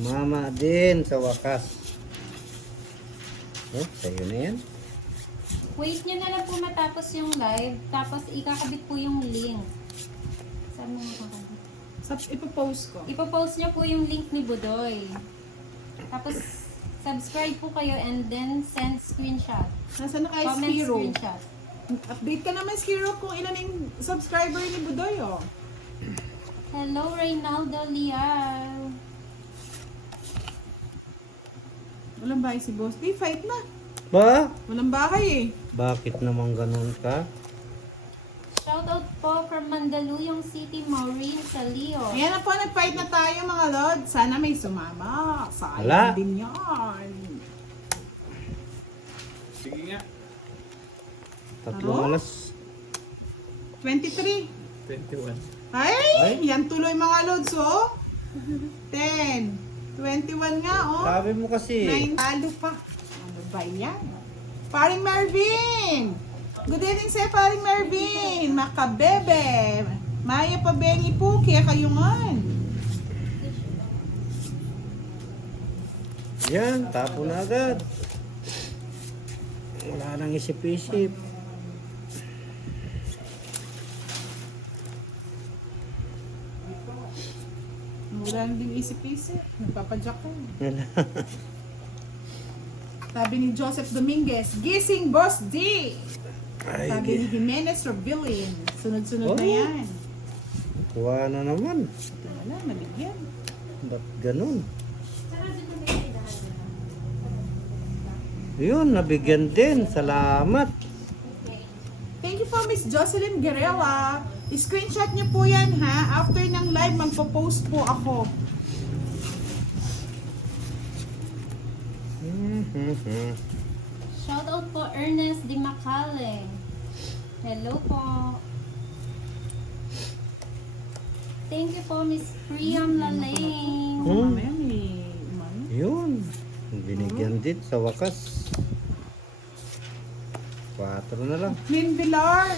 Tumama din sa wakas. Oh, sa'yo na yan. Wait nyo na lang po matapos yung live. Tapos ikakabit po yung link. Saan mo makakabit? Ipopost ko. Ipopost nyo po yung link ni Budoy. Tapos subscribe po kayo and then send screenshot. Nasaan na kay Comment Spiro? screenshot. Update ka naman, Spiro, kung ilan yung subscriber ni Budoy, oh. Hello, Reynaldo Liao. Walang bahay si Boss. Di, fight na. Ba? Walang bahay eh. Bakit naman ganun ka? Shoutout po from Mandaluyong City, Maureen Salio. Ayan na po, nag-fight na tayo mga lord. Sana may sumama. Wala. Sayang din yan. Sige nga. Tatlong Ano? alas. 23. 21. Ay, yan tuloy mga lods, oh. 10. 21 nga, oh. Sabi mo kasi. 9 talo pa. Ano ba yan? Paring Marvin! Good evening sa'yo, Paring Marvin! Makabebe! Maya pabengi po, kaya kayo man. Yan, tapo na agad. Wala nang isip-isip. Wala nang din isip-isip. Nagpapadyak ko. Wala. Sabi ni Joseph Dominguez, gising Boss D! Ay, Sabi ni Jimenez Robilin, sunod-sunod na Oh. yan. kuha na naman. Wala, nabigyan. Ba't ganun? Yun, nabigyan din. Salamat. Thank you po, Miss Jocelyn Guerrera. I-screenshot niyo po yan, ha? After ng live, magpo-post po ako. Shoutout po Ernest Di Macale. Hello po. Thank you po Miss Priam Laling. Mamaya may umano. Yun. Binigyan din sa wakas. 4 na lang. Min Villar,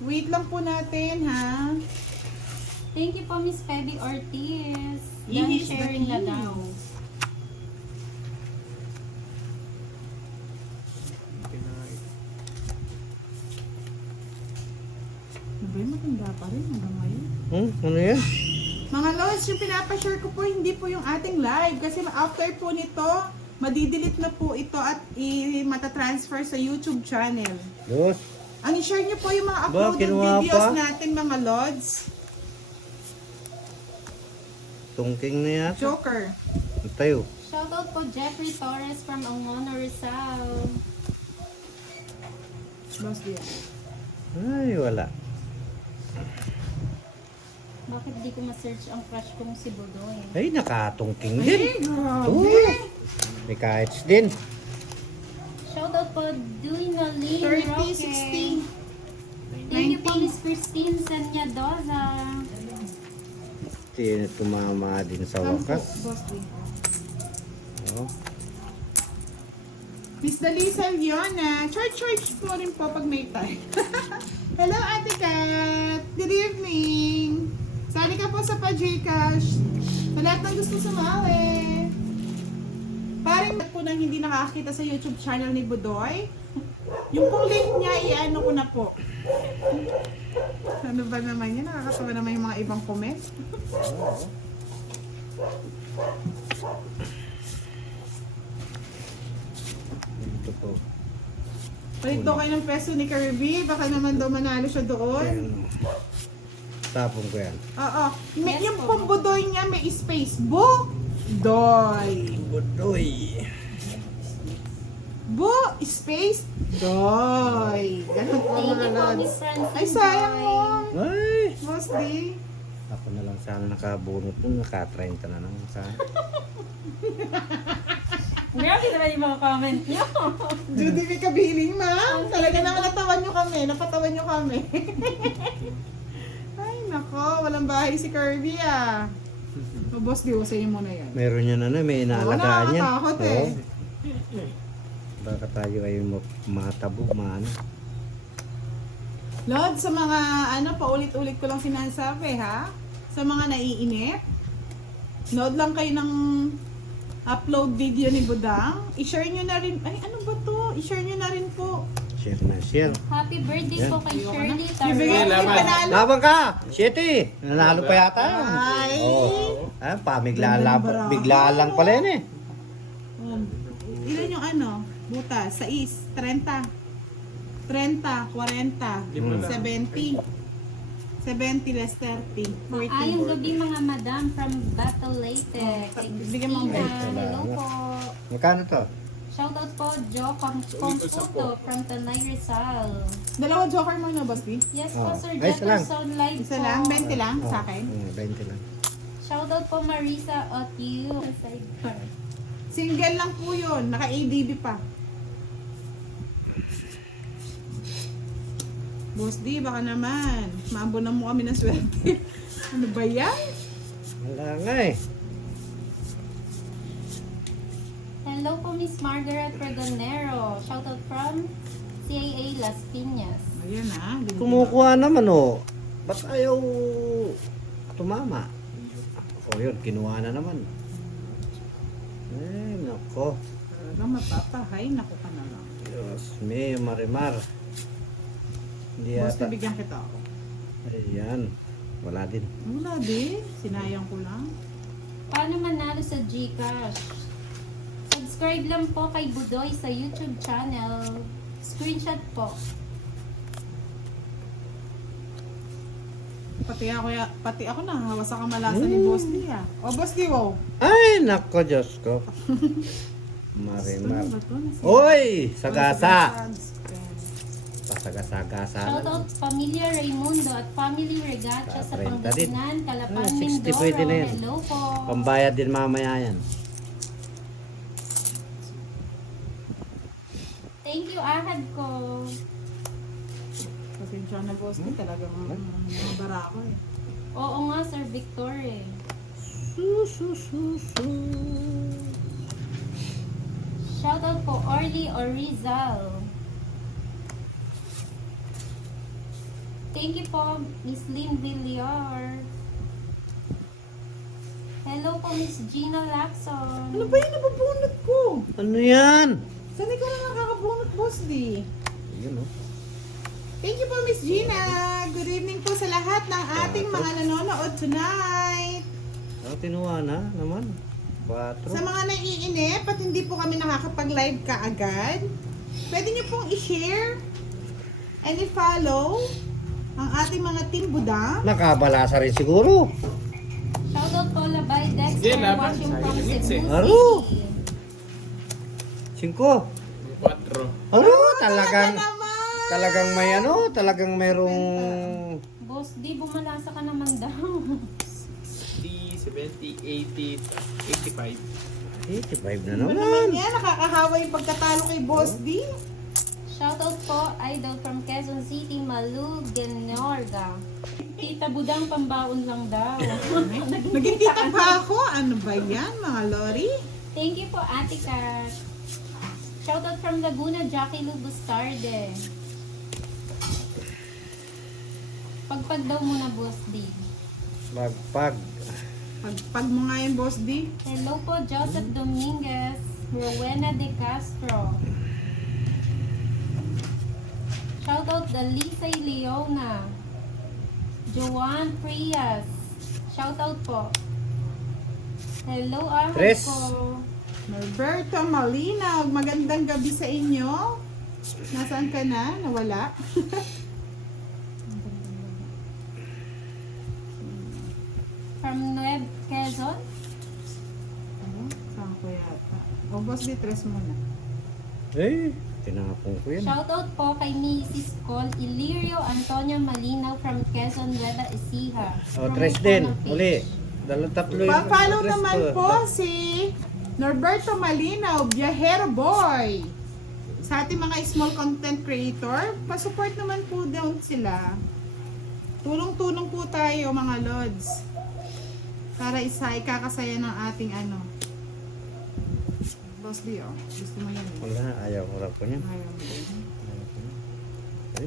wait lang po natin, ha? Thank you po Miss Feby Ortiz. Ihis Done the sharing na king. daw. Ano ba yun? Maganda pa rin hanggang ngayon. Ano yan? Mga lods, yung pinapashare ko po, hindi po yung ating live. Kasi after po nito, madidelete na po ito at matatransfer sa YouTube channel. Dos. Ang i-share nyo po yung mga Ba, uploaded kinuha videos pa? natin, mga lods. Tungking na yata. Joker. Tayo. Shoutout po Jeffrey Torres from Angono, Rizal. Boss dear. Ay, wala. Bakit di ko ma-search ang crush kong si Budoy? Ay, nakatungking din. Ay, grabe. Oo. May kahits din. Shoutout po Duina Lee 30, Roque. 60. Thank you po 19. Miss Christine Sanyadoza. Tumama din sa Sampo, wakas. boss dear. Oh. Miss Dalisa Liona, charge po rin po pag may time. Hello, Ate Kat. Good evening. Sali ka po sa pa-Gcash. Sa lahat ng gusto sumali. Parang po nang hindi nakakita sa YouTube channel ni Budoy, yung pong link niya, i-ano ko na po. Ano ba naman yan? Nakakatawa naman yung mga ibang comment. Ito po. Palit daw kayo ng peso ni Kirby. Baka naman daw manalo siya doon. Ayan. Tapong ko yan. Oo. May, Yes yung po. pong Budoy niya may space. Doy. Budoy. Bu, space, doy. Ganun po Thank mga you po lods. Miss Francine Ay, sayang Joy. mo. Ay. Boss D. Ako na lang sana nakabunot nun. Naka-30 na lang sana. Grabe naman yung mga comment nyo. Judy, may kabiling, ma'am. Talaga naman natawan nyo kami. Napatawan nyo kami. Ay, nako. Walang bahay si Kirby, ah. O, boss D, usayin mo na yan. Meron yan ano, may Oo, inaalagaan yan. nakakatakot eh. Baka tayo ay matabo, maano. Lord, sa mga, paulit-ulit ko lang sinasabi, ha? Sa mga naiinip, Nood lang kayo ng upload video ni Budang. I-share nyo na rin. Ay, ano ba to? I-share nyo na rin po. Share na share. Happy birthday Yan. po kay Shirley Bibigyan Tarot. ko yung panalo. Laban ka! 7! Nanalo pa yata yun. Ay! Oo. Ah, Ganda ng baraha. bigla lang pala yun eh. Ilan yung ano? Buta, 6, 30, 30, 40, 70, 70 less 30, 40. Maayong gabi mga madam from Battle Leyte. Kay Bigyan mo ang Christina. Hello po. Magkano to? Shoutout po Jo Computo from Tanay Rizal. Dalawa joker mo na, Boss B? Yes po Oh. Sir Ay, isa lang. Jefferson Live Isa po. lang, 20 lang Oh, sa akin. 20 lang. Shoutout po Marisa at you. Sidebar. Single lang po yun, naka-ADB pa. Boss D, baka naman. Maambunan mo kami ng swerte. Ano ba yan? Wala nga eh. Hello po Miss Margaret Pregonero. Shoutout from CAA Las Piñas. Ayan ah. Kumukuha naman oh. Ba't ayaw tumama? O yun, kinuha na naman. Eh, nako. Talagang mapapahay, naku ka na lang. Diyos me, Marimar. Hindi Boss, yata. nabigyan kita ako. Ayan. Wala din. Wala din, sinayang ko lang. Paano manalo sa GCash? Subscribe lang po kay Budoy sa YouTube channel. Screenshot po. Pati ako nahawa sa kamalasan ni Boss D ah. O Boss D, wow. Ay, nako, Diyos ko. Marimar. Ano ba to? Oy! Sagasa! Sagasa. Pasagasa-gasa Shoutout Pamilya Raimundo at Family Regacha sa 30 din. Pangasinan, Calapan, 60 Mindoro. pwede na yan. Hello po. Pambayad din mamaya yan. Thank you, ahad ko. Pasensya na Boss D, talagang mabara ako eh. Oo nga, Sir Victor eh. Shoutout po Orly Orizal. Thank you po, Miss Lynn Villar. Hello po, Miss Gina Lacson. Ano ba yung nabubunot ko? Ano yan? Saan ikaw na nakakabunot, Boss D? Yun oh. Thank you po, Miss Gina. Good evening po sa lahat ng ating mga nanonood tonight. Oh, tinuha na naman. 4. Sa mga naiinip at hindi po kami nakakapag-live kaagad, pwede niyo pong i-share and i-follow ang ating mga Team Budang. Nakabalasa rin siguro. Shoutout po Labay Dexter, Sige, laban. watching from Sayang minutes Cebu eh. Aro. City. 5. 4. Ano? Talagang, naman! talagang may ano, talagang mayroong... Boss, di bumalasa ka naman daw. 60, 70, 80, 85. 85 na Ano naman. naman yan? Nakakahawa yung pagkatalo kay Boss D. Shoutout po, idol from Quezon City, Malu Genorga. Tita Budang, pambaon lang daw. Naging tita pa ako. Ano ba yan, mga lori? Thank you po, Ate Kat. Shoutout from Laguna, Jackie Lu Bustarde. Pagpag daw muna, Boss D. Pagpag. Pag mo nga yung Boss D. Hello po, Joseph Dominguez, Rowena De Castro. Shoutout Dalisay Leona. Joanne Frias. Shoutout po. Hello, ahon Tres. ko. Norberto Malinaw, magandang gabi sa inyo. Nasaan ka na? Nawala? From Nuev Quezon. Ano? Saan ko yata? O, Boss D, tres muna. Eh, tinapon ko yan. Shoutout po kay Mrs. Col Ilirio Antonio Malinaw from Quezon, Nueva Ecija. O, From 3 din. Icona Fish. Uli. Tatlo yung... Pa-follow tres naman to. po si Norberto Malinaw, Biyahero Boy. Sa ating mga small content creator, pa-support naman po doon sila. Tulong-tulong po tayo mga lods. Para ikakasaya ng ating ano. Boss D, oh. Gusto mo yan. eh. Wala, ayaw ko rin po niya. Ayaw mo din. Ayaw ko niya. Ay.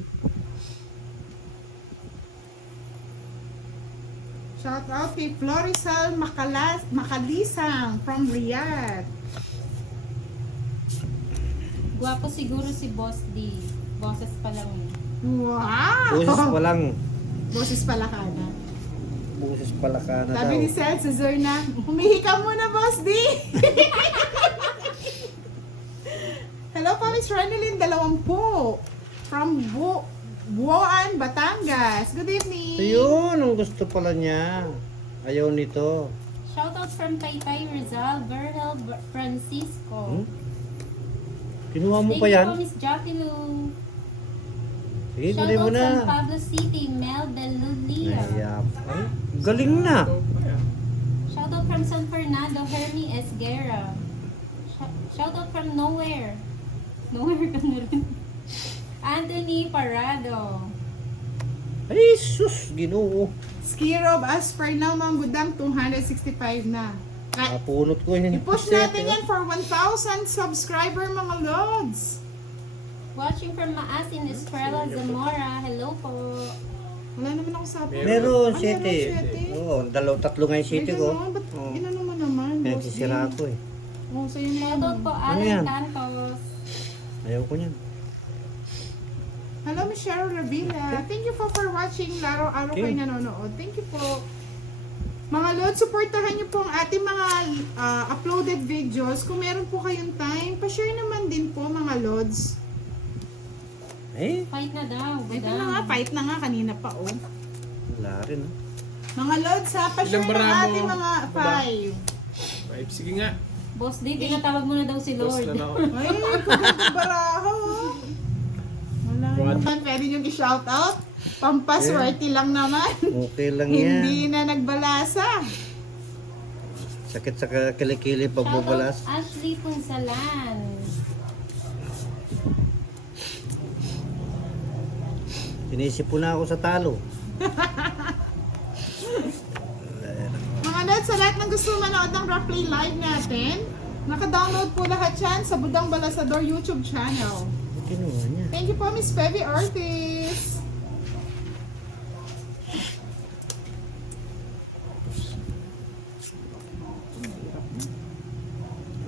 Shout out kay Florisal Makalisang from Riyadh. Gwapo siguro si Boss D. Boses pa lang eh. Wow! Buses pa lang. Boses pala ka na. Buses pala ka na daw. Sabi ni Sel sa Zerna, humihika muna, Boss D! Hello po, Miss Renelyn, 20. From Buoan, Batangas. Good evening. Ayun, ang gusto pala niya. Ayaw nito. Shoutout from Taytay Rizal, Verhel Francisco. Kinuha mo Thank pa you yan? po, Miss Jackie Lou. Sige, kunin mo Shoutout na. from Pablo City, Mel Belulia. Ay, galing na. Shoutout from San Fernando, Hermie Esguera. Shoutout from Nowhere. Nowhere ka na rin. Anthony Parado. Ay, sus, ginoo. Skirob, as per now, Ma'am Budang, 265 na. Napunot ko yun. I-push natin yan for 1,000 subscriber, mga lods. Watching from Maasin, Estrella Zamora. Hello po. Wala naman ako sabi. Meron, Ah, siyete. meron, Oo, tatlo nga yung siyete ko. Ba't Oo. inano mo naman? Pinagsisira ko eh. Oh, sa'yo na Shoutout po, Ano yan? Alan Cantos. Ayaw ko niyan. Hello, Miss Cheryl Ravilla. Thank you po for watching. Laro-araw Okay. kayo nanonood. Thank you po. Mga Lord, supportahan niyo po ang ating mga uploaded videos. Kung meron po kayong time, pa-share naman din po, mga Lords. Eh, Fight na daw. Ito na nga, fight na nga kanina pa, oh. wala rin. Ah. Mga Lords, ha, pa-share Ilang ng bara mo? ating mga Wala. 5. Sige nga. Boss D, tinatawag mo na daw si Boss Lord. na ako. Ay, kaganda baraho. Wala What? naman. Pwede nyo i-shoutout. Pampaswerte lang naman. Okay lang yan. Hindi na nagbalasa. Sakit sa kilikili pagbabalas. Shoutout Ashley Punsalan. Sinisipon na ako sa talo. Mga Lods, sa lahat ng gusto manood ng Rock Play Live natin, naka-download po lahat yan sa Budang Balasador YouTube channel. Kinuha niya. Thank you po, Miss Feby Ortiz.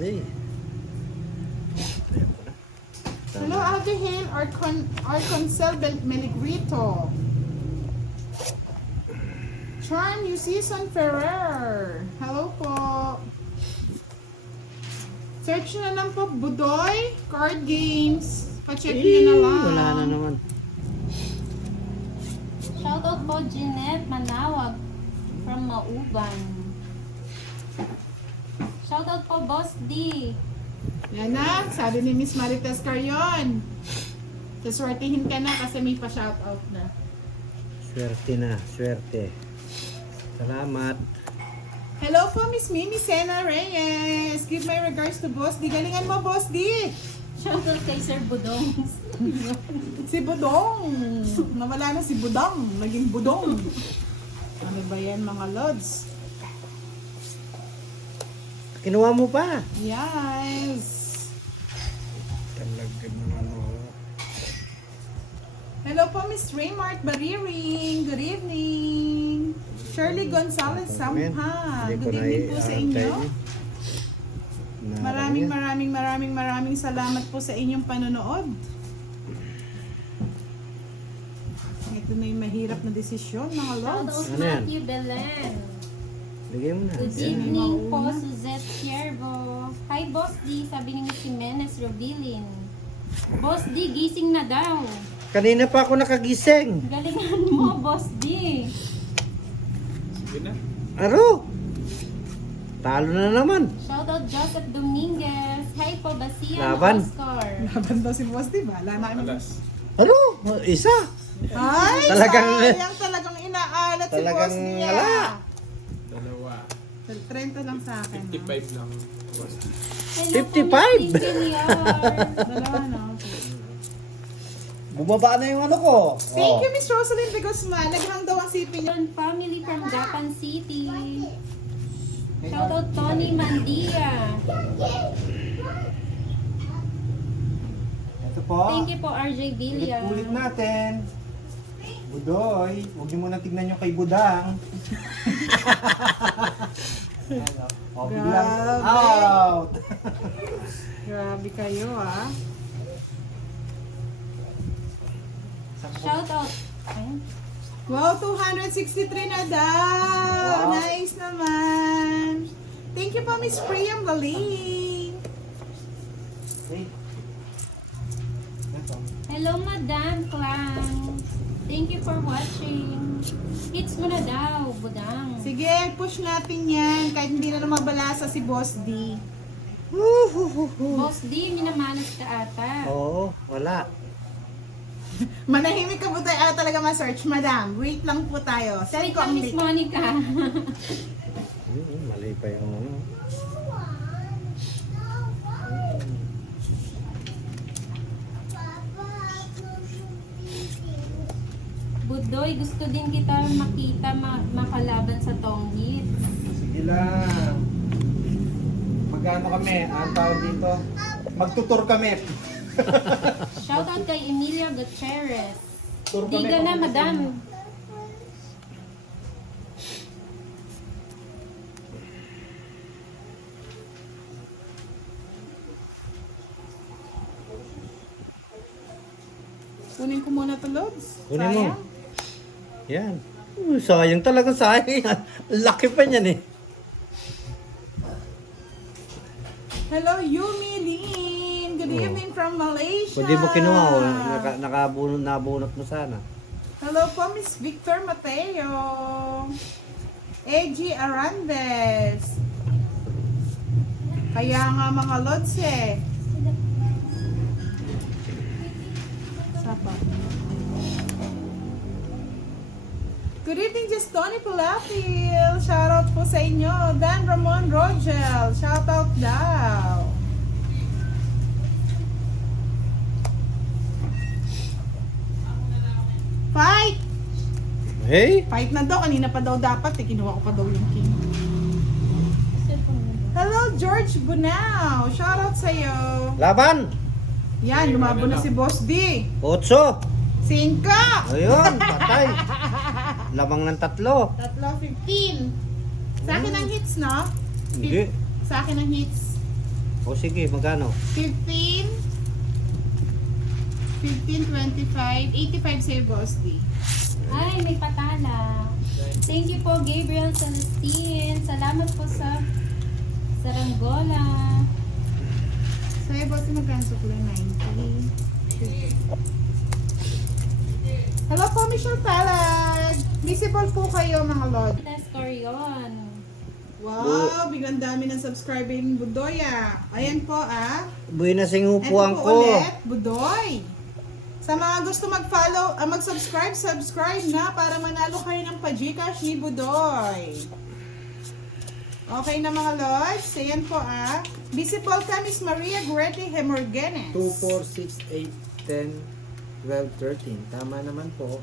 Eh. Hello, Abigail Arconcel Meligrito. Charm New Season Ferrer. Hello po. Search na lang po, Budoy Card Games. Pa-check nyo na lang. Wala na naman. Shoutout po Jeanette Manawag from Mauban. Shoutout po Boss D. Yan na, sabi ni Miss Marites Carion. Saswertihin ka na kasi may pa-shoutout na. Swerte na, swerte. Salamat. Hello po, Miss Mimi Sena Reyes. Give my regards to Boss D. Galingan mo, Boss D. Shoutout kay Sir Budong. Si Budong. Nawala na si Budang. Naging Budong. Ano ba yan, mga Lods? Kinuha mo pa. Yes. Talaga naman oh. Hello po, Miss Raymart Bariring. Good evening. Shirley Gonzalez Samha. Good evening po sa inyo. Maraming salamat po sa inyong panonood. Ito na yung mahirap na desisyon, mga Lods. Shoutout Ano yan? Matthew Belen. Bigay mo na. Good Yan. evening po Suzette Siervo. Hi Boss D, sabi ni Miss Jimenez Robilin. Boss D, gising na daw. Kanina pa ako nakagising. Galingan mo, Boss D. Sige na. Aro. Talo na naman. Shoutout Joseph Dominguez. Hi po, Basian Laban. Oscar. Laban daw si Boss, di ba? Wala na kami. Alas. Ano? Isa. Ay, talagang inaalat si Boss Talagang niya. wala. Dalawa. 30 lang sa akin. 55 lang. Boss. Hello 55? po, Miss Junior. Dalawa na. Bumaba na yung ano ko. Thank you, Miss Rosalyn de Guzman. Naghang daw ang sipin niya. Family from Japan City. Shoutout Tony Mandia. Ito po. Thank you po, RJ Villa. Ulit natin. Budoy, huwag niyo muna tignan yung kay Budang. Ano? O, biglang Grabe. out. Grabe kayo ah. Shout out. Ayun. Wow, 263 na daw. Wow. Nice naman. Thank you po, Miss Priam Galing. Wait. Ito. Hello, Madam Clang. Thank you for watching. Hits mo na daw, Budang. Sige, push natin yan. Kahit hindi na mabalasa si Boss D. Boss D, minamanas ka ata. Oo, wala. Manahimik ka po tayo talaga ma-search, Madam. Wait lang po tayo. Send Wait ko lang, ang Miss link. Monica. Mali pa yung ano. Budoy, gusto din kita makita makalaban sa Tonggit. Sige lang. Magano kami? Ang tawag dito? Magtutur kami. Shout out kay Emilia Gutierrez. Tour Di ka na, Madam. Kunin ko muna to, Lods. Kunin mo. Sayang. Yan. Sayang talaga, sayang yan. Laki pa niyan eh. Hello, Yumi Lin. Good Oh. evening from Malaysia. Pwede mo kinuha o nabunot mo sana. Hello po, Miss Victor Mateo. A.G. Arandes. Kaya nga mga Lods eh. Sapa. Good evening, just Tony Pilapil. Shoutout po sa inyo. Dan Ramon Rogel. Shoutout daw. Fight! Hey? Fight na daw. Kanina pa daw dapat. Eh. Kinuha ko pa daw yung king. Hello, George Bunao. Shoutout sa'yo. Laban! Yan, lumabo na si Boss D. 8! 5! Ayun, patay. Lamang ng 3. Tatlo, 15. Sa akin ang hits, no? Hindi. Sa akin ang hits. O sige, magkano? 15, 25, 85 sa'yo, Boss D. Ay, may patala. Thank you po, Gabriel Celestine. Salamat po sa Saranggola. Sa'yo, Boss D, magkano sa kulay 90? Hello po, Michelle Talag. Visible po kayo, mga Lord. Tess Corion. Wow, biglang dami ng subscriber ng Budoya. Ayan po, ah. Buhay na sing Ito upuan po ko. ulit, Budoy. Sa mga gusto mag-follow, mag-subscribe, subscribe na para manalo kayo ng pa-Gcash ni Budoy. Okay na mga Lords. Ayan po, ah. Visible ka, Miss Maria Guerrete Hemorgenes. 2, 4, 6, 8, 10, 12, 13. Tama naman po.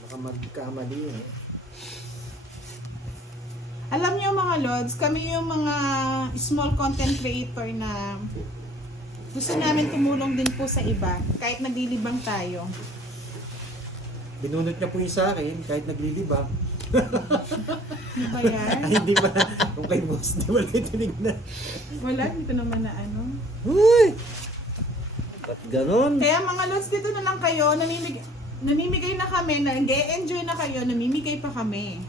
Baka magkamali eh. Alam niyo mga Lords, kami yung mga small content creator na gusto namin tumulong din po sa iba kahit naglilibang tayo. Binunot niya po yung sa akin kahit naglilibang. Di ba yan? Ay, hindi ba? Kung kay boss, di wala yung tinignan. Wala, hindi ko naman na ano. Uy! Ba't ganun? Kaya mga Lords, dito na lang kayo, namimigay na kami, nag-enjoy na kayo, namimigay pa kami.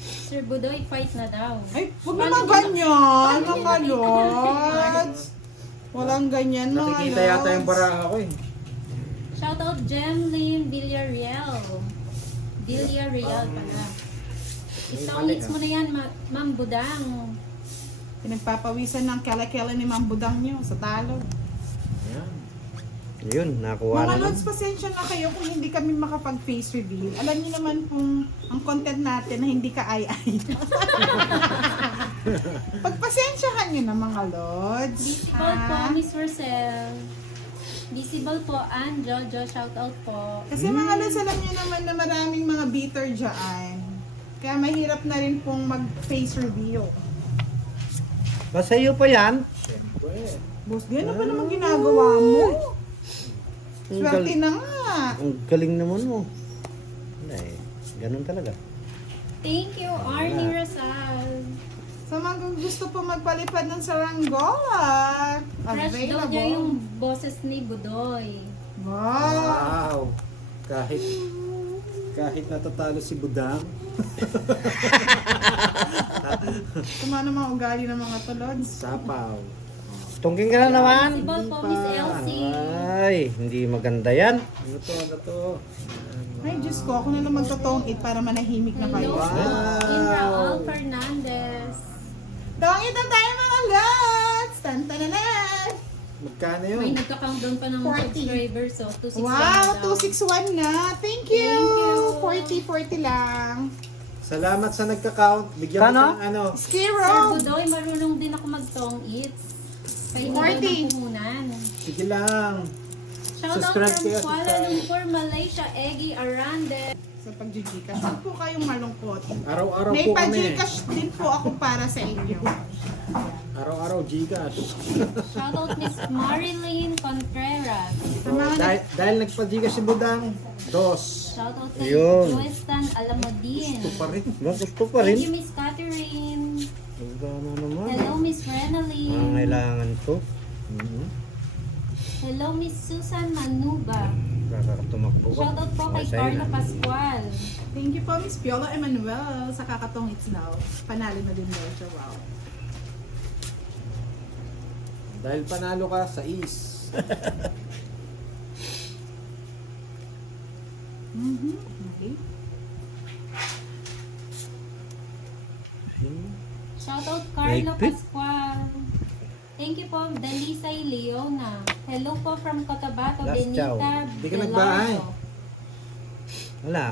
Sir Budoy, fight na daw. Ay, huwag naman ganyan, mga Lords. Walang ganyan, mga Lords. Nakikita yata yung baraha ko eh. Shout out Jemlyn Villarreal. Villarreal pala. Isang hits mo na yan, Ma'am Budang. Pinagpapawisan ng kala-kala ni Ma'am Budang nyo sa talo. Ayan. Yun, nakuha Mga na. Lods, pasensya na kayo kung hindi kami makapag-face reveal. Alam niyo naman kung ang content natin na hindi ka ay-ay. Pagpasensyahan niyo na mga Lods. Visible po, ha? Miss Rosel. Visible po, Ann Jojo. Shout out po. Kasi mga Lods, alam niyo naman na maraming mga bitter dyan. Kaya mahirap na rin pong mag-face reveal. Basta iyo pa yan. Siyempre. Boss, di ano pa naman ginagawa mo? Ang Swerte galing, na nga. ang galing naman mo. Wala eh. Ganun talaga. Thank you, Arnie Rosal. Sa mga gusto po magpalipad ng saranggola, Crush daw niya available. yung boses ni Budoy. Wow! Wow! Kahit natatalo si Budang. Tuma ng mga ugali ng mga tulods. Sapaw. Tungking ka na naman. Possible po, Miss Elsie. Ay, hindi maganda yan. Ano to? Ay, Diyos ko, ako na lang magtotong it para manahimik na kayo. Hello po, Wow. Inraul Fernandez. Tongit na tayo mga lods! Tantananan! Magkano May yun? nagka-countdown pa ng 40. subscribers, so 261 Wow, daw. 261 na. Thank you! Thank you. 40 lang. Salamat sa nagka-count. Bigyan Sana? ko ng ano. Sir Zero! Budoy, marunong din ako mag-tong eats. Kaya hindi 40. ng puhunan. Sige lang. Shoutout Subscribe from kayo, Kuala subscribe. Lumpur, Malaysia, Eggy Arande. Sa pag-gcash, huwag po kayong malungkot. Araw-araw May po kami. pa-gcash din po ako para sa inyo. Araw-araw Gcash. Shoutout Miss Marilyn Contreras. Sa mga Dahil nagpa-Gcash si Budang, dos. Shoutout kay Ayun. Joestan Alamodin. Gusto pa rin. Ba, gusto pa Thank rin. you, Miss Catherine. Ano naman. Hello, Miss Renaline. Ang kailangan to. Hello, Miss Susan Manuba. Kakatumakbo ko. Shoutout po kay Sa'yo Carla na. Pascual. Thank you po, Miss Piolo Emanuel, sa kakatong it's now. Panalo na din daw siya, wow. Dahil panalo ka sa is. Okay. Shoutout Carla Mahigpit. Pascual. Thank you po, Dalisay Leona. Hello po from Cotabato, Last chow. Benita Di ka nagbahay. Velardo. Wala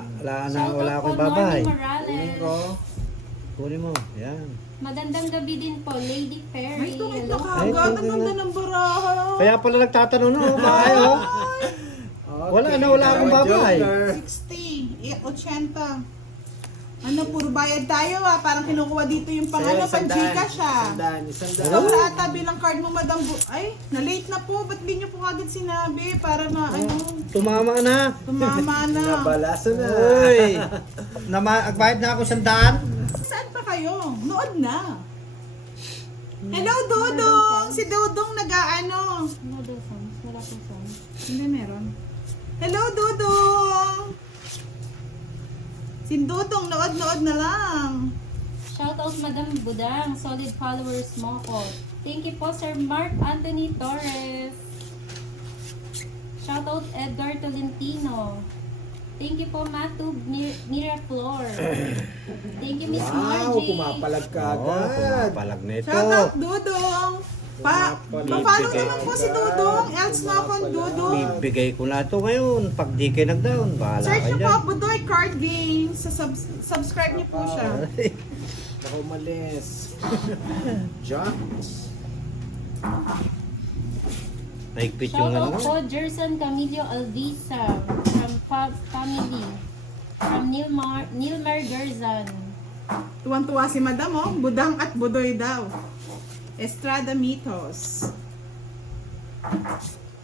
Shoutout wala po, akong babahay. Normy Morales. Ko. Kunin mo. Yan. Magandang gabi din po, Lady Ay, Perry. tungit na Hello po. Ay, kagad. Ang tungit ganda na. ng baraha. Kaya pala nagtatanong na, bahay oh. Wala akong babahay. Joker. 60, 80. Ano, puro bayad tayo ah. Parang kinukuha dito yung pang ano, pang Gcash ah. Isandaan. Sobra ata bilang card mo, Madam Ay, na-late na po. Ba't di nyo po agad sinabi? Para na, ano, Tumama na. tumama na. Nabalaso na. Uy. Nagbayad na ako 100. Saan pa kayo? Nood na. Hello, Dudong! Si Dudong nag-ano. Ano daw, Sam? Wala po, Sam. Hindi, meron. Hello, Dudong! Si Dudong, nood-nood na lang. Shoutout Madam Budang, solid followers mo ko. Thank you po Sir Mark Anthony Torres. Shoutout Edgar Tolentino. Thank you po Matub Miraflor. Thank you Miss Wow, Margie. pumapalag ka Oo, agad. pumapalag na ito. Shoutout, Dudong! Pa-follow naman po si Dudong. Else na akong Dudong. Bibigay ko na ito ngayon. Pag di kayo nag-down, bahala Search kayo niyo po, dyan. Budoy Card Games. Subscribe niyo po siya. Ako umalis. Jocks. Naigpit yung ano. Shoutout po Jerson Camillo Alvisa from Family. From Nilmar Gerzan. Tuwan-tuwa si Madam, oh. Budang at Budoy daw. Estrada Mitos.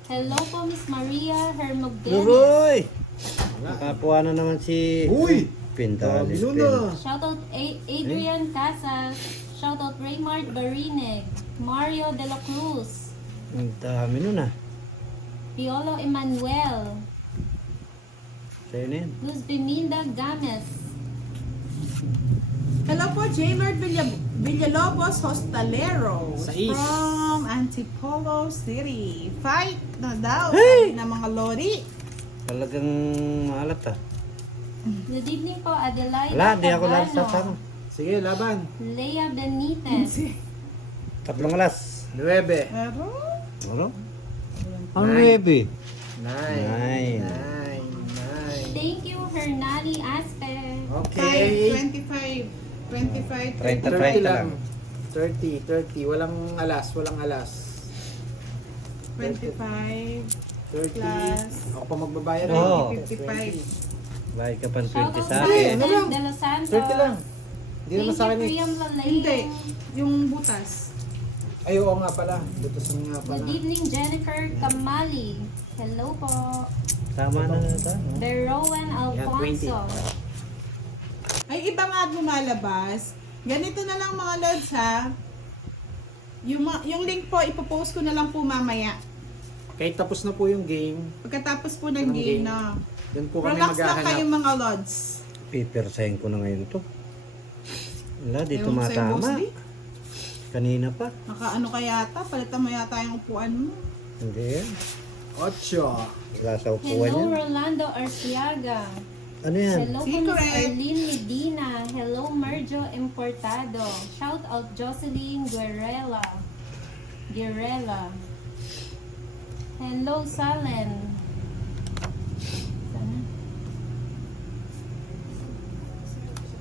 Hello po Miss Maria Hermogenes. Luroy! Nakapuha na naman si Uy! Pintalis. Sabi nun ah. Shoutout Adrian Casas. Shoutout Raymart Barineg. Mario De La Cruz. Ang dami nun ah. Piolo Emanuel. Sa'yo na yan. Luz Beminda Games. Hello po, J. Lord Villalobos Hostaleros Sais. from Antipolo City. Fight na daw Hey! sabi ng mga lori. Talagang maalat ah. Good evening po, Adelaida Wala, di ako Cabano. nasasama. Sige, laban. Lea Benitez. 3 alas. 9. Pero, Ano? Ano Nine. 9? 9. 9. Thank you, Hernani Aspe. Okay. 25. 30 lang. lang. 30. Walang alas. 25 30. Plus. Ako pa magbabayad. Oo. 55. Bayad ka pang 20 Shoutout sa Hey, akin. ano lang? De Los Santos. 30 lang. Hindi naman Thank sa you, akin eh. Priam Laleo. Hindi. Yung butas. Ay, oo nga pala. Butas nga pala. Good evening, Jennifer Kamali. Hello po. Tama na ito. No? Berowan Alfonso. Ay, iba nga lumalabas. Ganito na lang mga lods ha. Yung link po, ipopost ko na lang po mamaya. Kahit tapos na po yung game, Pagkatapos po ng game na. doon po kami Relax lang kayo maghahanap. mga lods. Pipersahin ko na ngayon to. Wala, di Ewan ko sa'yo, tumatama. Boss D. Kanina pa. Nakaano ka yata? Palitan mo yata yung upuan mo. Hindi yan. 8. Wala sa upuan Hello, yan. Rolando Arciaga. Ano yan? Hello po, Miss Secret. Arlene Medina. Hello, Merjo Importado. Shout out Jocelyn Guerrela. Hello, Salen.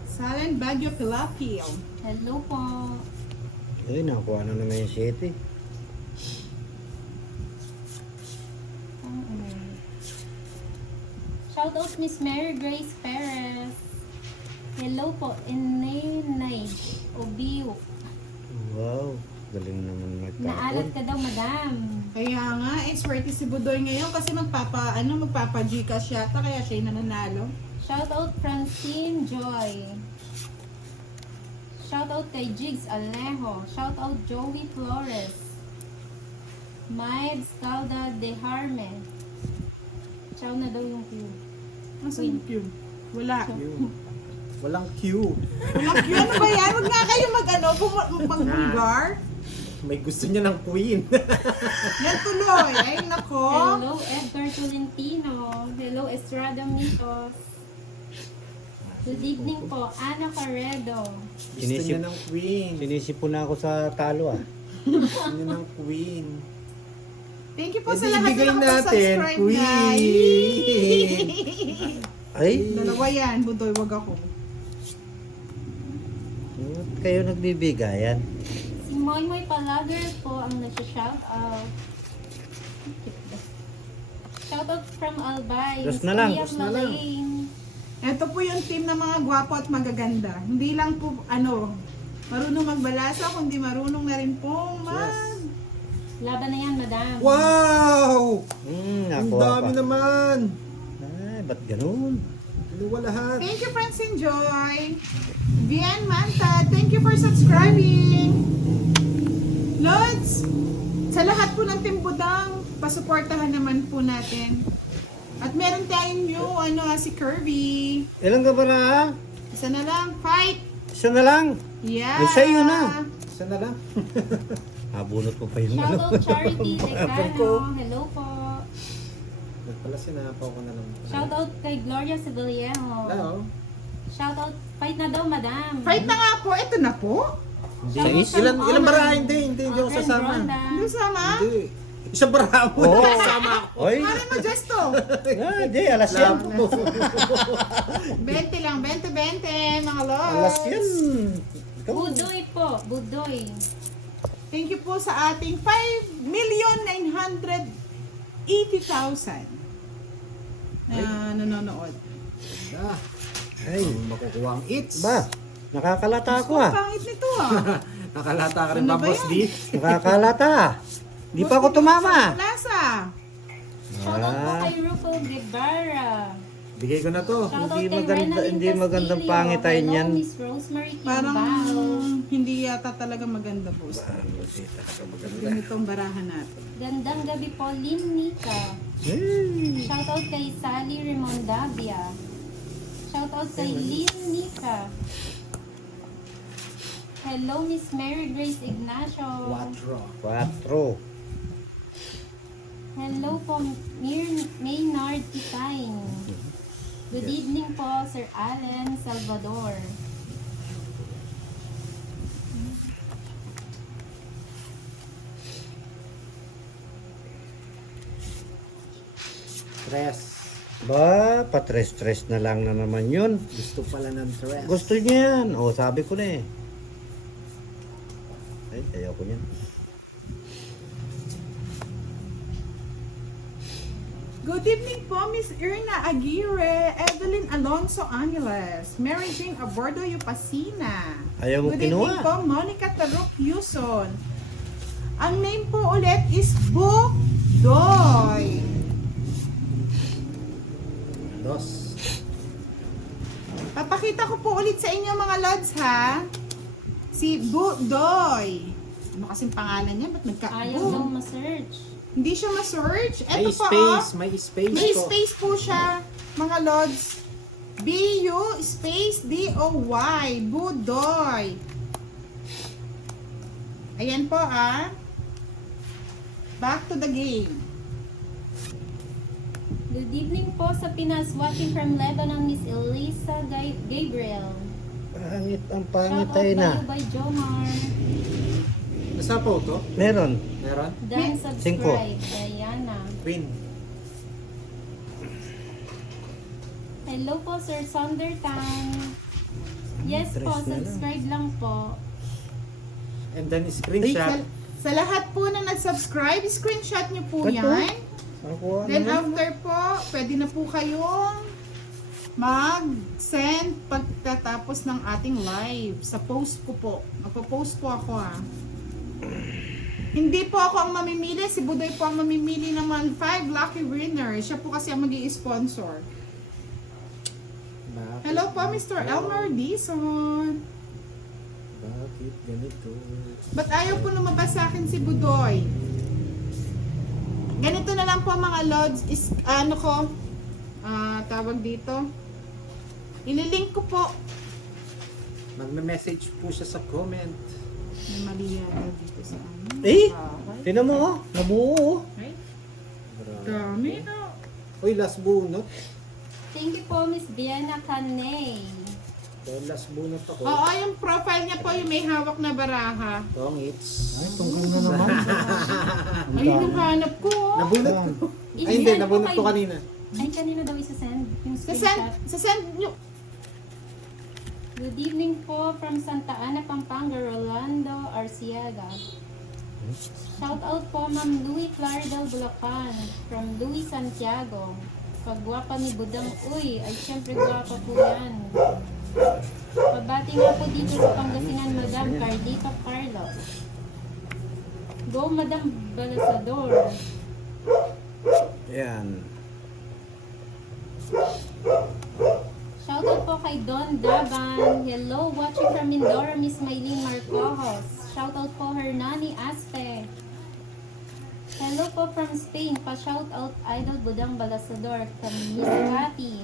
Salen Baguio Pilapil. Hello po. Ay, nakuha na naman yung city. Shout out Miss Mary Grace Perez. Hello po, Inay Obiu. Wow, galing naman Naalat magtapon. ka daw, madam. Kaya nga, swerte si Budoy ngayon kasi magpapa-Gcash yata kaya siya yung nananalo. Shout out Francine Joy. Shout out kay Jigs Alejo. Shout out Joey Flores. Maids Calda de Harme. Chow na daw yung Q. Nasaan yung queue? Wala. Walang queue. Walang queue. Ano ba yan? Huwag nga kayo mag-bulgar. May gusto niya ng queen. Yan tuloy. Ay, nako. Hello Edgar Tolentino. Hello Estrada Mitos. Good evening po, Ana Carredo. Gusto niya ng queen. Sinisipon na ako sa talo ah. Gusto niya ng queen. Thank you po Eh, sa di lahat ibigay na natin, nakapag-subscribe queen. guys. Ay, Dalawa yan, Budoy, wag ako. ba't kayo nagbibigayan? Si Moymoy Palager po ang nag-shout out. Shout out from Albay. Dos na lang, Kuya dos na lang. Malaing. Ito po yung team ng mga gwapo at magaganda. Hindi lang po, marunong magbalasa, kundi marunong na rin pong Laban na yan, madam. Wow! Ang Nakuha dami pa. naman. Ay, ba't ganun? Dalawa lahat. Thank you, Francine Joy. Bien Manta, thank you for subscribing. Lods, sa lahat po ng Team Budang, pasuportahan naman po natin. At meron tayong new, si Kirby. Ilan ka ba na? Isa na lang, fight! Isa na lang. Yeah! Yung sa'yo na. Isa na lang. Habunot ko pa yung Shout out Charity Abang ko. Decano. Hello po. Nagpala sinapaw ko na lang. Shout out kay Gloria Sevillano. Hello. Shout out, fight na daw, madam. Fight na nga po, ito na po. Shout out from Ilan Oman. bara? Hindi ako Friend sasama. Rhonda. Ano sama? Hindi. Isang bara mo. Oo. Kasama ako. Oy, Mari mo, Jesto. di, alas yan. 20 lang, 20, mga lods. Alas yan. Ikaw. Budoy po, Budoy. Thank you po sa ating 5,980,000 na nanonood. Ah, Ay, makukuha ang eats. ba, nakakalata ako Ang ah. pangit nito ah. Nakalata ka rin Ano ba, ba Boss yan? D? Nakakalata. Di pa ako tumama. Lasa. Shout out po Ah. kay Rufo Guevara. Bigay ko na to. Shout out Hindi kay maganda- Renalyn hindi magandang Castillo. pangitain Hello, yan. Miss Rosemary Parang Kimbao. hindi yata talaga maganda po. Ganitong barahan natin. Gandang gabi po, Lynn Nika. Hey. Shout out kay Sally Remondavia. Shout out kay Lynn Nika. Hello, Miss Mary Grace Ignacio. Quatro. Hello po, Maynard Tikain. Good evening po, Sir Allen Salvador. Tres. Ba, patres-tres na lang na naman yun. Gusto pala ng tres. Gusto niya yan. O, sabi ko na eh. Ay, ayaw ko yan. Good evening po, Miss Irna Aguirre, Evelyn Alonso Angeles, Mary Jane Abordo Yupasina. Ayaw mo Good evening kinuha. po, Monica Tarok Yuson. Ang name po ulit is Budoy. Dos. Papakita ko po ulit sa inyo mga lods ha. Si Budoy. Ano kasing pangalan niya? Ba't Ayaw daw ma-search. Hindi siya ma-search. May Ito po space, may space May po. space po siya, mga lods. B-U space D-O-Y. Budoy. Ayan po Back to the game. Good evening po sa Pinas. Watching from Lebanon, Miss Elisa Gabriel. Pangit, ang Shout pangit out tayo na. tayo by Jomar. Nasa po to? Meron. Meron? Dan Cinco. subscribe. Diana. Queen. Hello po, Sir Sondertan. Yes po, Tres na lang. subscribe lang po. And then screenshot. Sa lahat po na nag-subscribe, screenshot nyo po Ito? yan. Ako, Then ano? after po, pwede na po kayong mag-send pagkatapos ng ating live sa post ko po. Magpo-post po ako Hindi po ako ang mamimili, si Budoy po ang mamimili ng mga 5 lucky winners. Siya po kasi ang mag-i-sponsor. Bakit? Hello po, Mr. Elmer Dizon. Bakit ganito? Ba't ayaw po lumabas sa akin si Budoy? Ganito na lang po mga lods, is, tawag dito. Ililink ko po. Magme-message po siya sa comment. May mali yata dito sa ano. Eh, Okay. tinan mo nabuo Ay, Grabe. dami na. Uy, last bunot. Thank you po, Miss Vienna Caney. Dahil last bunot ako. Oo, yung profile niya po yung may hawak na baraha. Tongits. Ay, tungkol na naman. Ayun yung hanap ko. Nabunot ko. Ay, hindi. Nabunot ko kanina. Ay, kanina daw isa-send. Yung Sa screenshot. send nyo. Good evening po from Santa Ana, Pampanga, Rolando Arciaga. Shout out po, Ma'am Louie Claridel Bulacan from Louie Santiago. Pagwapa ni Budang, uy, ay syempre gwapa po yan. Pabati nga po dito sa Pangasinan, Madam Cardita Carlos. Go, Madam Balasador. Yan. Shout out po kay Don Daban. Hello, watching from Mindoro, Miss Maylene Marcojos. Shout out po Hernani Aspe. Hello po from Spain. Pa-shout out Idol Budang Balasador from Miss Cathy.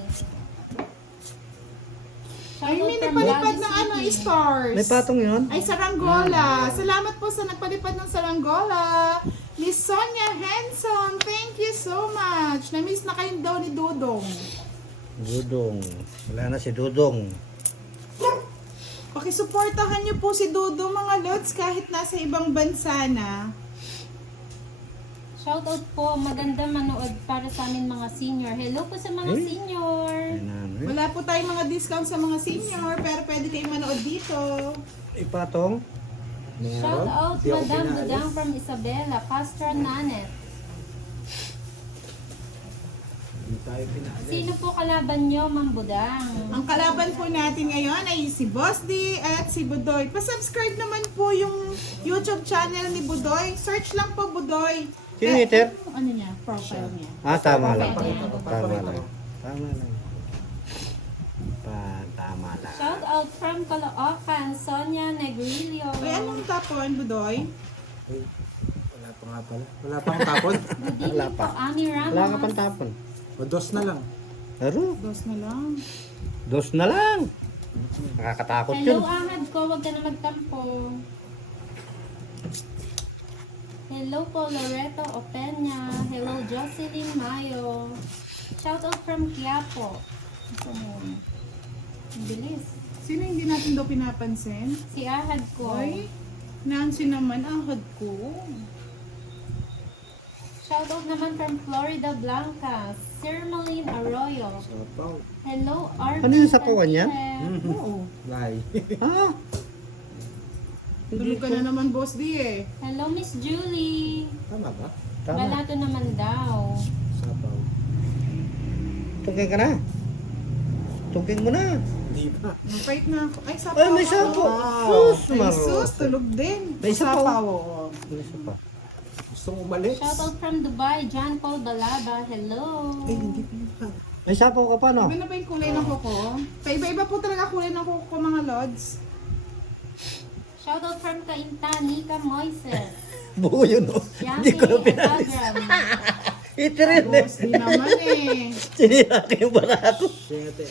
Ay, may nagpalipad ng stars. May patong yun? Ay, saranggola. Salamat po sa nagpalipad ng saranggola. Miss Sonia Henson, thank you so much. Na-miss na kayo daw ni Dudong. Dudong. Wala na si Dudong. Pakisuportahan niyo po si Dudong mga lods kahit nasa ibang bansa na. Shout out po, maganda manood para sa amin mga senior. Hello po sa mga senior. Ay, nanay. Wala po tayong mga discount sa mga senior, pero pwede kayong manood dito. Ipatong. Shout out Di ako Madam pinalis. Budang from Isabela, Pastor Nanet. Hindi tayo pinaalis. Sino po kalaban nyo, Ma'am Budang? Ang kalaban po natin ngayon ay si Boss D at si Budoy. Pa-subscribe naman po yung YouTube channel ni Budoy. Search lang po Budoy. Sino hater? Ano niya? Profile niya. Tama lang. Okay. Tama lang. Tama lang. Tama lang. Shout out from Caloocan, Sonia Negrillo. Ay, anong tapon, Budoy? Uy, wala pa nga pala. Wala pang tapon. Good evening Wala pa. po, Ami Ramos. Wala ka pang tapon. O, dos na lang. Laro. Dos na lang. Dos na lang. Nakakatakot Hello, yun. Ahad ko. Huwag ka na magtampo. Hello po, Loreto Opeña. Hello, Jocelyn Mayo. Shout out from Quiapo. Ito mo. Ang bilis. Sino hindi natin daw pinapansin? Si Ahad ko. Ay, Nancy naman, ahad ko. Shout out naman from Florida Blanca. Sir Malin Arroyo. Sapaw. Hello, RB. Ano yung sapawan yan? Candile. Oo. Lie. Ha? Tulog ka na naman, Boss D eh. Hello, Miss Julie. Tama ba? Tama. Balato naman daw. Sapaw. Tungking ka na. Tungking mo na. Hindi pa. Fight na ako. Ay, sapaw. Ay, may sapo. Wow. Sus, Ay, maro. sus, tulog din. May sapaw. oo. May isa pa. Gusto mong umalis? Shout out from Dubai, John Paul Balaba. Hello. Eh, hindi pa. May sapaw ka pa, no? Iba na ba yung kulay ng kuko? Paiba-iba po talaga kulay ng kuko mga lods. Shoutout from Kainta, Nika Moises. Buo yun, no? Hindi ko na pinalis. Hitter yun, eh. Boss, di naman eh. Sinira ko yung barato. Siyete.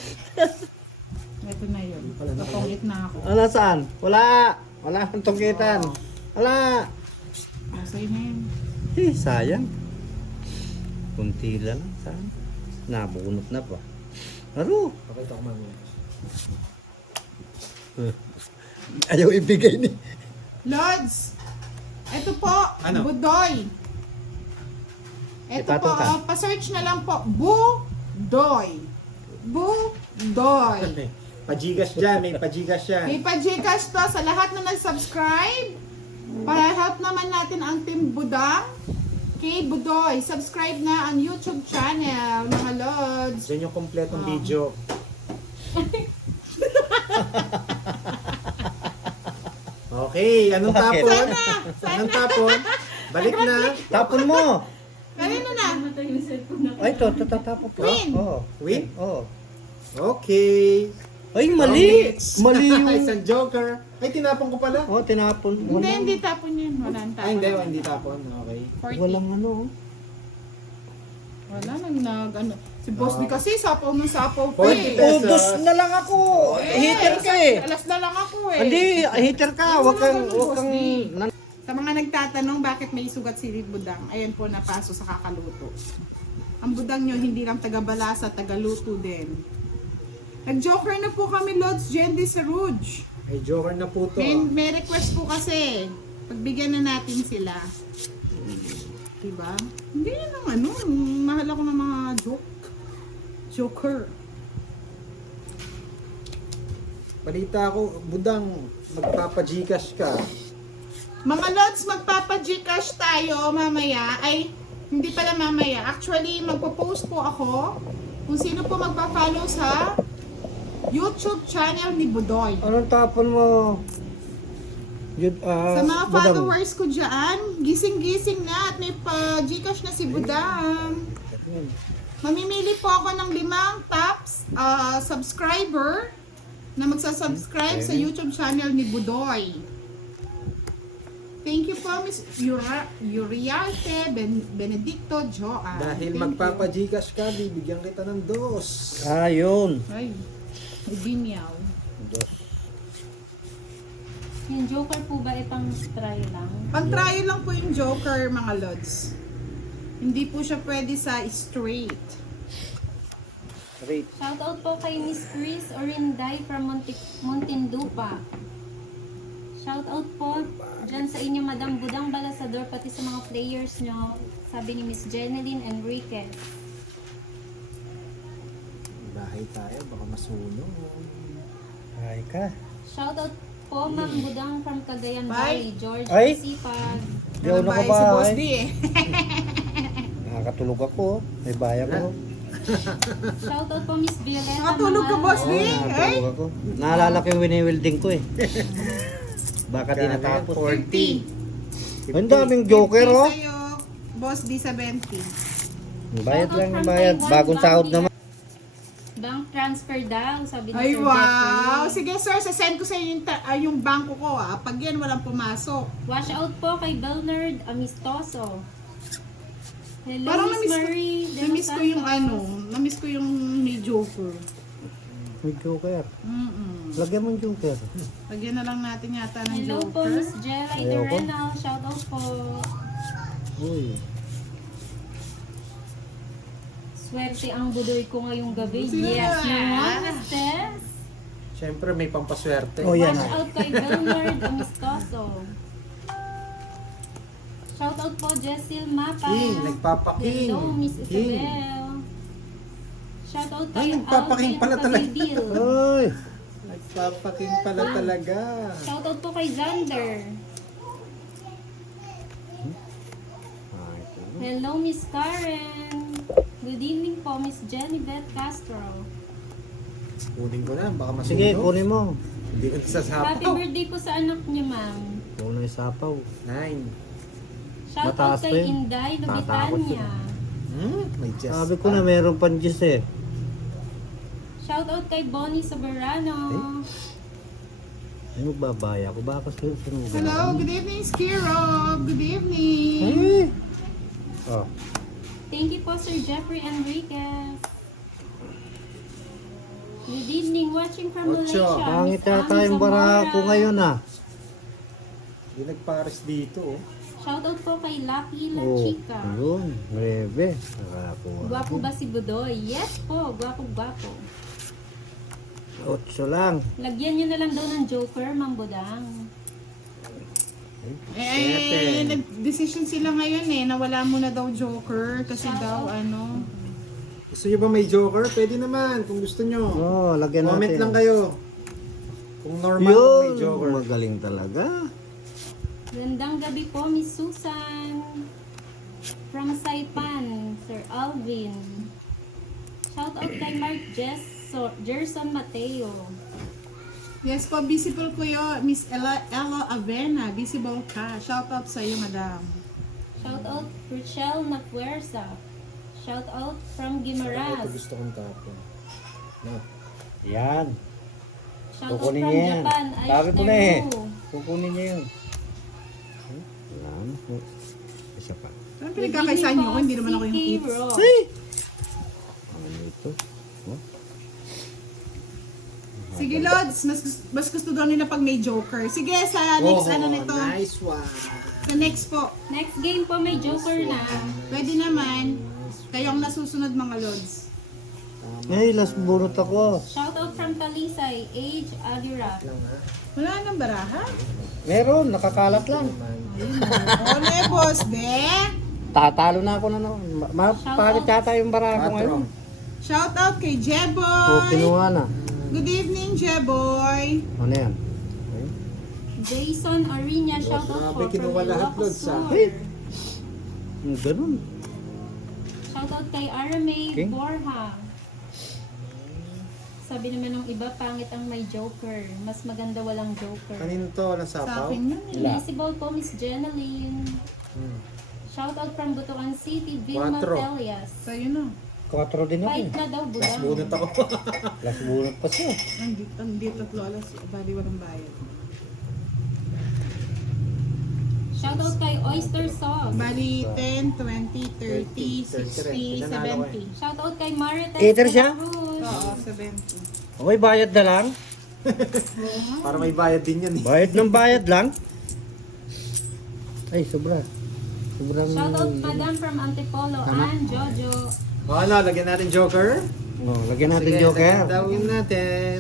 Ito na yun. Napangit na ako. Ano, saan? Wala. Wala kang tungkitan. Wala. Masay na yun. Sayang. Kunti lang. Saan? Nabunot na pa. Aro. Pakita ko mamaya. Ayaw ibigay ni. Lods! Ito po, Ano? Budoy. Ito po, Ipatong ka. pa-search na lang po. Budoy. Budoy. Pajigas dyan, may pajigas yan. May pa-Gcash to sa lahat na nag-subscribe. Para help naman natin ang Team Budang. Kay Budoy, subscribe na ang YouTube channel, mga lods. Yan yung kompletong video. Okay, anong Bakit? tapon? Anong tapon? Balik na. Tapon mo. Kanino na? Ay, ito tapon ko. Win. Oo. Win? Oo. Okay. Ay, mali. Next. Mali yung... Isang joker. Ay, tinapon ko pala. Oh, tinapon. Hindi tapon yun. Walang tapon. Ay, hindi tapon. Okay. 40. Walang ano. Wala nang ano. Si Boss D kasi sapaw ng sapaw pa 40 eh. pesos. Ubus na lang ako. Hitter ka eh. Alas na lang ako eh. Hindi, hitter ka. Huwag kang... Sa mga nagtatanong bakit may sugat si Budang, ayan po napaso sa kakaluto. Ang budang nyo hindi lang taga-balasa, taga-luto din. Nag-joker na po kami, Lods Jendi sa Rouge. Ay, joker na po to. May request po kasi. Pagbigyan na natin sila. Diba? Hindi yun ang ano. Mahal ako ng mga joker. Balita ko, Budang, magpapajikas ka. Mga Lods, magpapa-Gcash tayo mamaya. Ay, hindi pala mamaya. Actually, magpo-post po ako kung sino po magpa-follow sa YouTube channel ni Budoy. Anong tapon mo? Sa mga followers ko dyan, gising-gising na at may pa-Gcash na si Budang. Mamimili po ako ng 5 tops subscriber na magsasubscribe sa YouTube channel ni Budoy. Thank you po, Miss Uriarte Benedicto Joan. Dahil Thank you. magpapajikas ka, bibigyan kita ng dos. Ayun. Ay, biniyaw. Yung joker po ba ay pang try lang? Pang-try lang po yung Joker, mga Lods. Hindi po siya pwede sa straight. Shoutout po kay Miss Chris Orinday from Muntinlupa. Shoutout po dyan sa inyo, Madam Budang Balasador, pati sa mga players nyo, sabi ni Miss Jeneline Enriquez. Bahay tayo, baka masunog. Ay ka. Shoutout po, Ma'am Budang from Cagayan Bye. Valley, George Ay. Sipag. Di ako Nakabahay si Boss D nakabahay. eh. Nakakatulog ako. May baya ko. Shoutout po, Miss Violeta. Nakatulog ka, Mahal. Boss D? Oo, nakatulog ako. Naalala ko yung wini-welding ko eh. Baka di natapos. 50. Ang daming joker oh. Sa'yo, Boss D sa 20. Bayad lang yung bayad. Bagong sahod naman. Bank transfer daw, sabi ni Ay, Sir wow! Jeffrey. Sige, sir, sasend ko sa inyo yung bangko ko, ah. Pag yan, walang pumasok. Wash out po kay Bernard Amistoso. Hello, Parang Miss Marie. De namiss Los ko yung Santos. namiss ko yung may joker. May joker. Lagyan mo yung joker. Lagyan na lang natin yata ng Hello po, joker. Miss Jelay Ayaw ko. Dorenal. Shout out po. Uy. Swerte ang budoy ko ngayong gabi. Sino Yes, na? naman, Miss Tess. Siyempre, may pampaswerte. Oh, yan. Watch out kay Bernard Amistoso. Shout out po, Jessil Mapa. King, nagpapaking. Hello, Miss King. Isabel. Shout out Ay, kay nagpapaking Alvin pala talaga. Kabibil. Uy. Nagpapaking pala talaga. Shout out po kay Xander. Hello, Miss Karen. Good evening po, Miss Jennifer Castro. Kunin ko na, baka masunog. Sige, kunin mo. Hindi ko Happy sasapaw. birthday po sa anak niyo, ma'am. Kunin yung sapaw. 9. Shout out Mataas kay pa yun. Inday Tatakot Lubitania. May chest. Sabi ko na meron pang juice eh. Shoutout kay Bonnie Soberano. Ano babaya ko? Baka susunod. Hello, good evening, Skiro. Good evening. Ay! Oh. Thank you po, Sir Jeffrey Enriquez. Good evening, watching from Ocho. Malaysia. Pangit Miss yata Ann yung bara ko Zamora. ngayon ah. Hindi nagpares dito oh. Shoutout po kay Lucky La Oh, Chica. yun. Breve. Nakakuha. Gwapo ba si Budoy? Yes po, gwapo. 8 lang. Lagyan nyo na lang daw ng Joker, Mang Budang. Nag-decision sila ngayon na wala muna daw Joker kasi daw Gusto nyo ba may joker? Pwede naman kung gusto nyo. Oh, lagyan Comment natin. lang kayo. Kung normal kung may Yun. joker. Magaling talaga. Gandang gabi po, Miss Susan. From Saipan, Sir Alvin. Shoutout kay Mark Gerson Mateo. Yes po, visible ko yun. Miss Ella Avena, visible ka. Shout out sa iyo, madam. Shoutout Rochelle Napuerza. Shoutout from Ito Guimaras. gusto kong tapon. No. Yan. Shoutout Kukunin from niya yan. Japan. Sabi ko na eh. Aishneru. Kukunin niya yun. Yan. Isa pa. Ano pinagkakaisaan niyo ako? Hindi naman ako yung CK tips. Rock. Ano ito? Oh. Sige, Lods. Mas gusto daw nila pag may Joker. Sige, sa next nito. Nice one. Sa next po. Next game po may Joker na. Pwede naman. Kayo ang nasusunod, mga Lods. Eh, last bunot ako. Shoutout from Talisay, Age Adira. Lang ha. Wala nang baraha. Meron, nakakalat lang. Ole, boss, be. Tatalo na ako na no. Pangit yata yung bara ko ngayon. Shout out kay O, Jeboy. kinuha na. Good evening, Jeboy. Ano yan? Jason Arinya, shoutout Grabe, po from kinuha lahat, Ilocos Lods, ah. Sur. Ganun. Shoutout kay Aramay King? Borja. Sabi naman ng iba, pangit ang may Joker. Mas maganda walang Joker. Kanino to? Walang Sa sapaw? akin yun. Wala. Visible po, Miss Jeneline. Hmm. Shoutout from Butuan City, Vilma Quatro. Telias. Sa'yo na. 4 din ako Fight eh. na daw, Last budang. bunot ako. Last bunot pa siya. Andito at lola. Bali walang bayad. Shoutout kay Oyster Sauce. Bali 10, 20, 30, 60, 70. Shoutout kay Marites Eater siya? Cruz. Oo, 70. Okay, bayad na lang. Para may bayad din yan eh. Bayad ng bayad lang. Ay, sobra. Sobrang... Shoutout Madam from Antipolo, Ann Jojo. Ano, lagyan natin joker? Oh, lagyan natin Sige, joker. lagyan natin.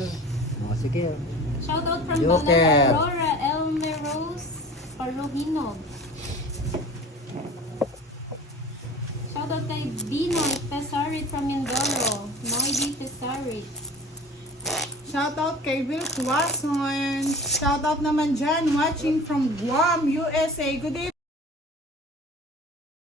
Oh, sige. Shoutout from Joker. Balala Aurora Elmeros Paruhinog. Shoutout kay Binoy Tesarit from Mindoro. Noidi Tesarit. Shoutout kay Will Quason. Shoutout naman dyan, watching from Guam, USA. Good evening.